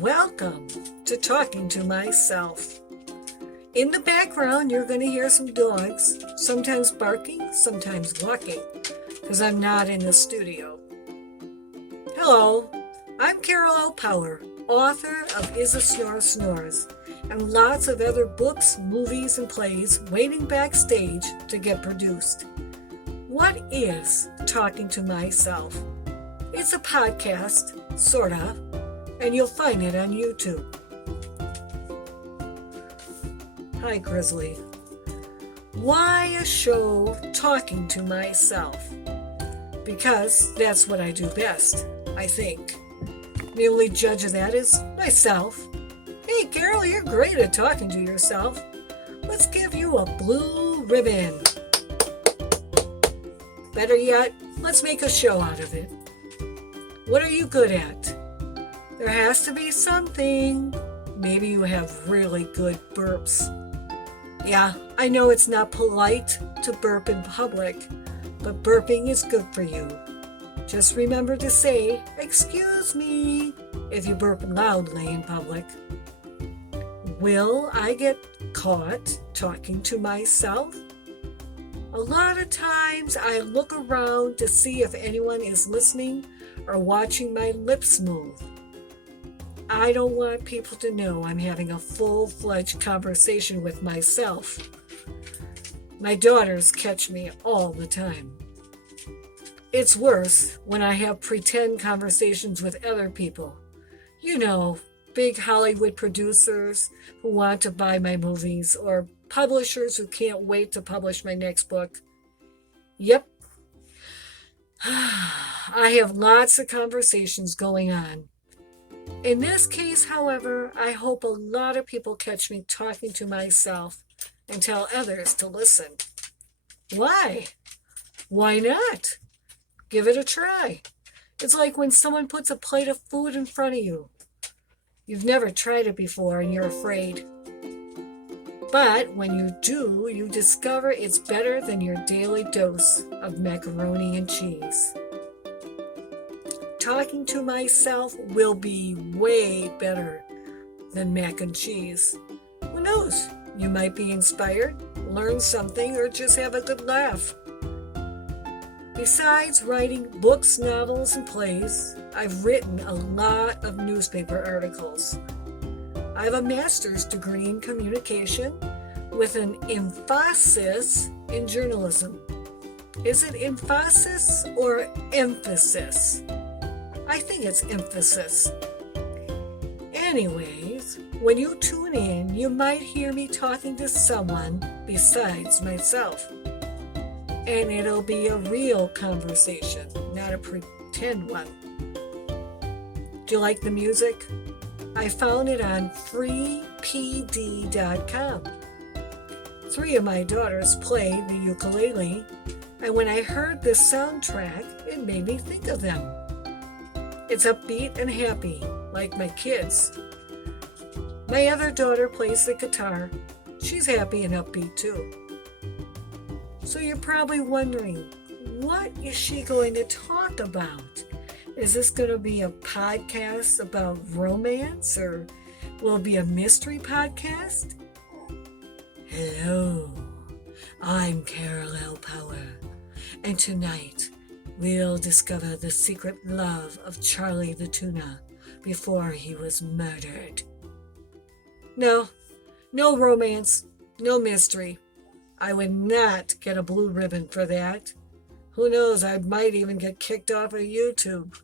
Welcome to Talking to Myself. In the background, you're going to hear some dogs, sometimes barking, sometimes walking, because I'm not in the studio. Hello, I'm Carol L. Paur, author of Isasnora Snores, and lots of other books, movies, and plays waiting backstage to get produced. What is Talking to Myself? It's a podcast, sort of, and you'll find it on YouTube. Hi, Grizzly. Why a show talking to myself? Because that's what I do best, I think. The only judge of that is myself. Hey, Carol, you're great at talking to yourself. Let's give you a blue ribbon. Better yet, let's make a show out of it. What are you good at? There has to be something. Maybe you have really good burps. Yeah, I know it's not polite to burp in public, but burping is good for you. Just remember to say, "Excuse me," if you burp loudly in public. Will I get caught talking to myself? A lot of times I look around to see if anyone is listening or watching my lips move. I don't want people to know I'm having a full-fledged conversation with myself. My daughters catch me all the time. It's worse when I have pretend conversations with other people. You know, big Hollywood producers who want to buy my movies, or publishers who can't wait to publish my next book. Yep. I have lots of conversations going on. In this case, however, I hope a lot of people catch me talking to myself and tell others to listen. Why? Why not? Give it a try. It's like when someone puts a plate of food in front of you. You've never tried it before and you're afraid. But when you do, you discover it's better than your daily dose of macaroni and cheese. Talking to myself will be way better than mac and cheese. Who knows? You might be inspired, learn something, or just have a good laugh. Besides writing books, novels, and plays, I've written a lot of newspaper articles. I have a master's degree in communication with an emphasis in journalism. Is it emphasis or emphasis? I think it's emphasis. Anyways, when you tune in, you might hear me talking to someone besides myself. And it'll be a real conversation, not a pretend one. Do you like the music? I found it on freepd.com. 3 of my daughters play the ukulele, and when I heard this soundtrack, it made me think of them. It's upbeat and happy, like my kids. My other daughter plays the guitar. She's happy and upbeat too. So you're probably wondering, what is she going to talk about? Is this going to be a podcast about romance, or will it be a mystery podcast? Hello, I'm Carol L. Paur, and tonight we'll discover the secret love of Charlie the tuna before he was murdered. No romance, no mystery. I would not get a blue ribbon for that. Who knows, I might even get kicked off of YouTube.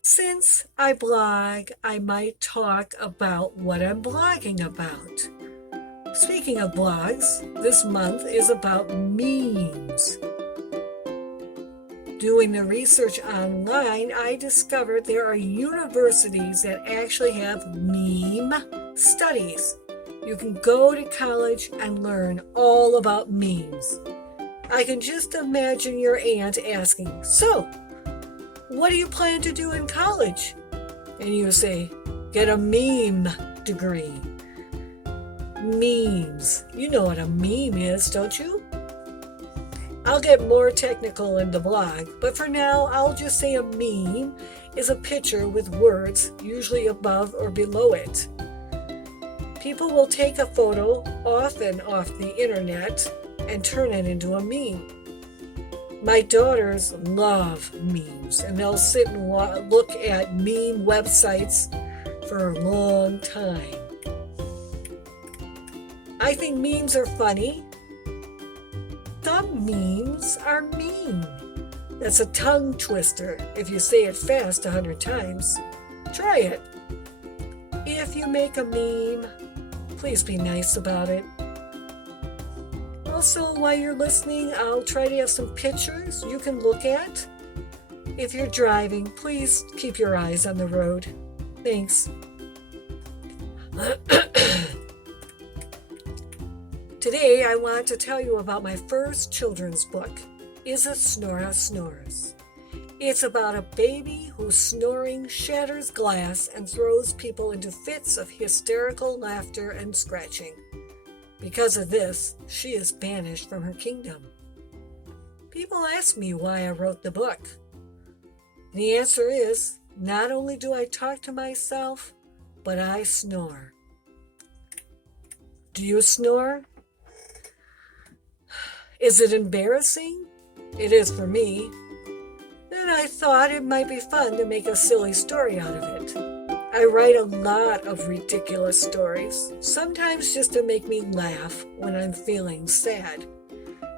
Since I blog, I might talk about what I'm blogging about. Speaking of blogs, this month is about memes. Doing the research online, I discovered there are universities that actually have meme studies. You can go to college and learn all about memes. I can just imagine your aunt asking, "So, what do you plan to do in college?" And you say, "Get a meme degree." Memes. You know what a meme is, don't you? I'll get more technical in the blog, but for now, I'll just say a meme is a picture with words, usually above or below it. People will take a photo often off the internet and turn it into a meme. My daughters love memes, and they'll sit and look at meme websites for a long time. I think memes are funny. Some memes are mean. That's a tongue twister if you say it fast 100 times. Try it. If you make a meme, please be nice about it. Also, while you're listening, I'll try to have some pictures you can look at. If you're driving, please keep your eyes on the road. Thanks. Today, I want to tell you about my first children's book, Isasnora Snores. It's about a baby whose snoring shatters glass and throws people into fits of hysterical laughter and scratching. Because of this, she is banished from her kingdom. People ask me why I wrote the book. The answer is, not only do I talk to myself, but I snore. Do you snore? Is it embarrassing? It is for me. Then I thought it might be fun to make a silly story out of it. I write a lot of ridiculous stories, sometimes just to make me laugh when I'm feeling sad.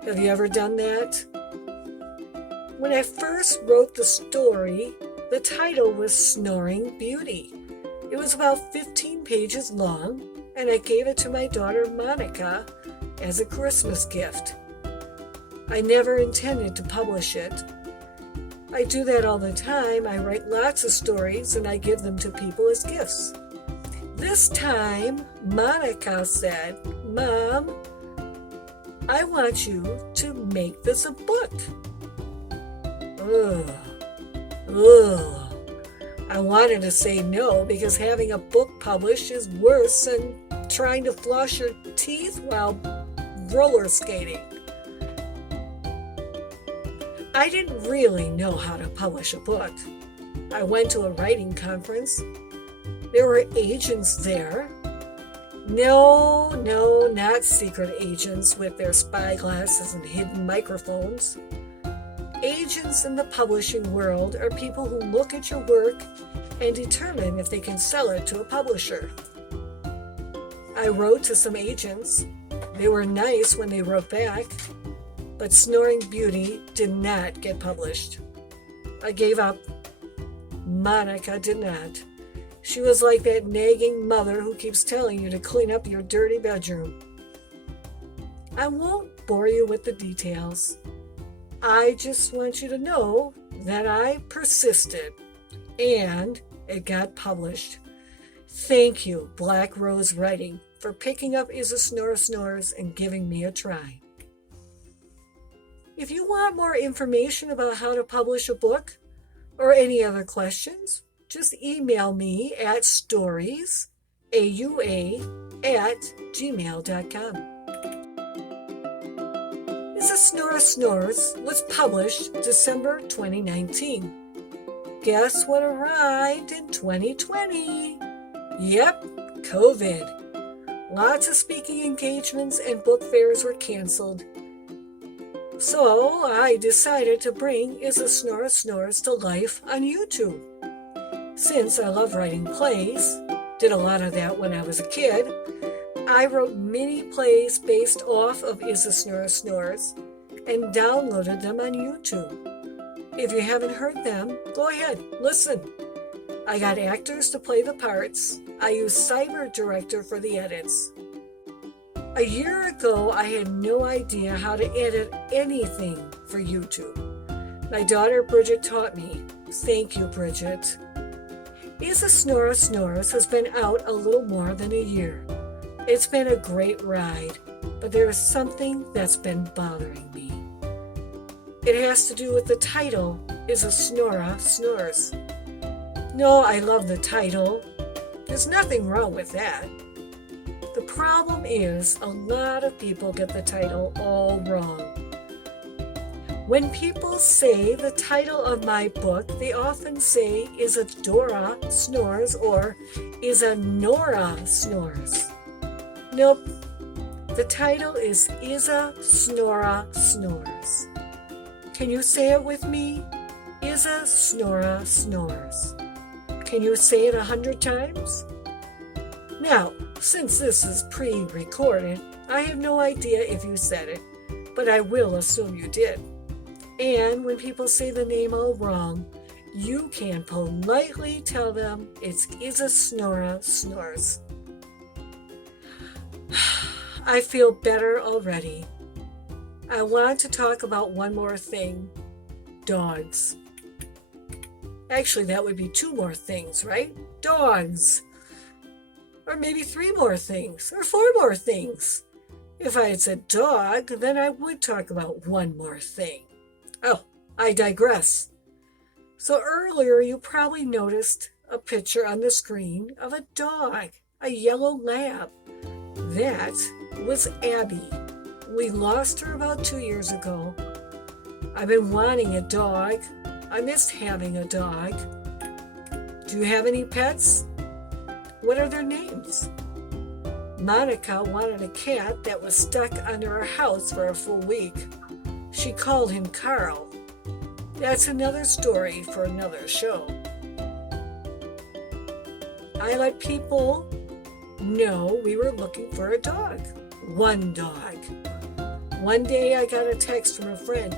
Have you ever done that? When I first wrote the story, the title was Snoring Beauty. It was about 15 pages long, and I gave it to my daughter Monica as a Christmas gift. I never intended to publish it. I do that all the time. I write lots of stories and I give them to people as gifts. This time, Monica said, "Mom, I want you to make this a book." I wanted to say no because having a book published is worse than trying to floss your teeth while roller skating. I didn't really know how to publish a book. I went to a writing conference. There were agents there. No, not secret agents with their spyglasses and hidden microphones. Agents in the publishing world are people who look at your work and determine if they can sell it to a publisher. I wrote to some agents. They were nice when they wrote back. But Snoring Beauty did not get published. I gave up. Monica did not. She was like that nagging mother who keeps telling you to clean up your dirty bedroom. I won't bore you with the details. I just want you to know that I persisted, and it got published. Thank you, Black Rose Writing, for picking up Isasnora Snores and giving me a try. If you want more information about how to publish a book or any other questions, just email me at storiesaua@gmail.com. Isasnora Snores was published December 2019. Guess what arrived in 2020? Yep, COVID. Lots of speaking engagements and book fairs were canceled. So I decided to bring Isasnora Snores to life on YouTube. Since I love writing plays, did a lot of that when I was a kid, I wrote mini plays based off of Isasnora Snores and downloaded them on YouTube. If you haven't heard them, go ahead, listen. I got actors to play the parts. I used Cyber Director for the edits. A year ago, I had no idea how to edit anything for YouTube. My daughter Bridget taught me. Thank you, Bridget. Isasnora Snores has been out a little more than a year. It's been a great ride, but there is something that's been bothering me. It has to do with the title, Isasnora Snores. No, I love the title. There's nothing wrong with that. The problem is a lot of people get the title all wrong. When people say the title of my book, they often say Isasnora Snores or Isasnora Snores. Nope, the title is Isasnora Snores. Can you say it with me? Isasnora Snores. Can you say it 100 times? Now, since this is pre-recorded, I have no idea if you said it, but I will assume you did. And when people say the name all wrong, you can politely tell them it's Isasnora Snores. I feel better already. I want to talk about one more thing. Dogs. Actually, that would be 2 more things, right? Dogs. Or maybe 3 more things, or 4 more things. If I had said dog, then I would talk about one more thing. Oh, I digress. So earlier you probably noticed a picture on the screen of a dog, a yellow lab. That was Abby. We lost her about 2 years ago. I've been wanting a dog. I missed having a dog. Do you have any pets? What are their names? Monica wanted a cat that was stuck under her house for a full week. She called him Carl. That's another story for another show. I let people know we were looking for a dog. One dog. One day I got a text from a friend.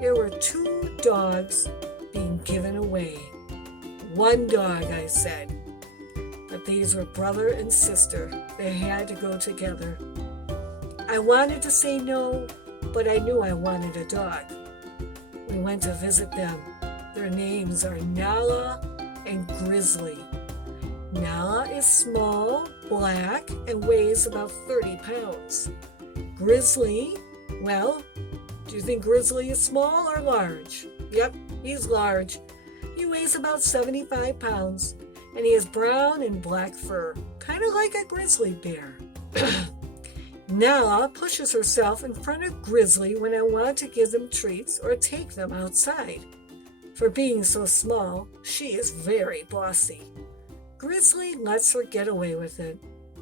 There were 2 dogs being given away. One dog, I said. But these were brother and sister. They had to go together. I wanted to say no, but I knew I wanted a dog. We went to visit them. Their names are Nala and Grizzly. Nala is small, black, and weighs about 30 pounds. Grizzly, well, do you think Grizzly is small or large? Yep, he's large. He weighs about 75 pounds, and he has brown and black fur, kind of like a grizzly bear. Nala pushes herself in front of Grizzly when I want to give them treats or take them outside. For being so small, she is very bossy. Grizzly lets her get away with it.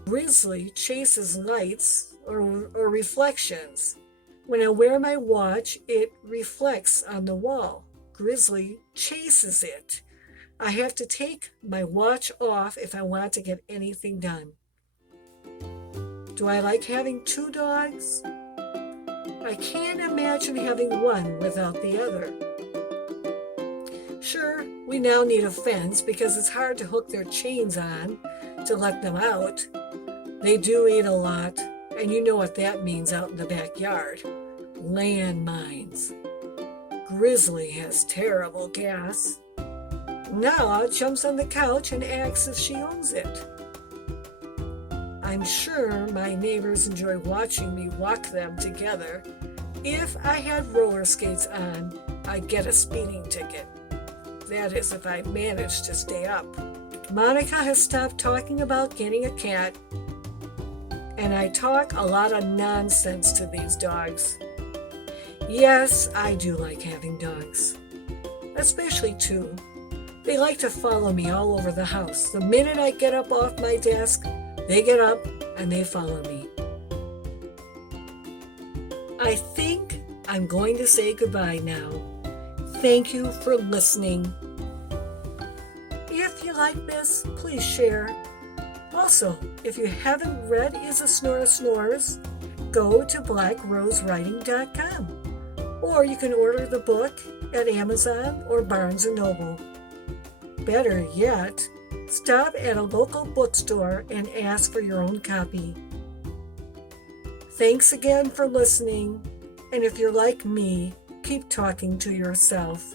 Grizzly chases lights or reflections. When I wear my watch, it reflects on the wall. Grizzly chases it. I have to take my watch off if I want to get anything done. Do I like having 2 dogs? I can't imagine having one without the other. Sure, we now need a fence because it's hard to hook their chains on to let them out. They do eat a lot, and you know what that means out in the backyard. Landmines. Grizzly has terrible gas. Nala jumps on the couch and acts as she owns it. I'm sure my neighbors enjoy watching me walk them together. If I had roller skates on, I'd get a speeding ticket. That is if I manage to stay up. Monica has stopped talking about getting a cat, and I talk a lot of nonsense to these dogs. Yes, I do like having dogs, especially 2. They like to follow me all over the house. The minute I get up off my desk, they get up and they follow me. I think I'm going to say goodbye now. Thank you for listening. If you like this, please share. Also, if you haven't read Isasnora Snores, go to blackrosewriting.com. Or you can order the book at Amazon or Barnes & Noble. Better yet, stop at a local bookstore and ask for your own copy. Thanks again for listening, and if you're like me, keep talking to yourself.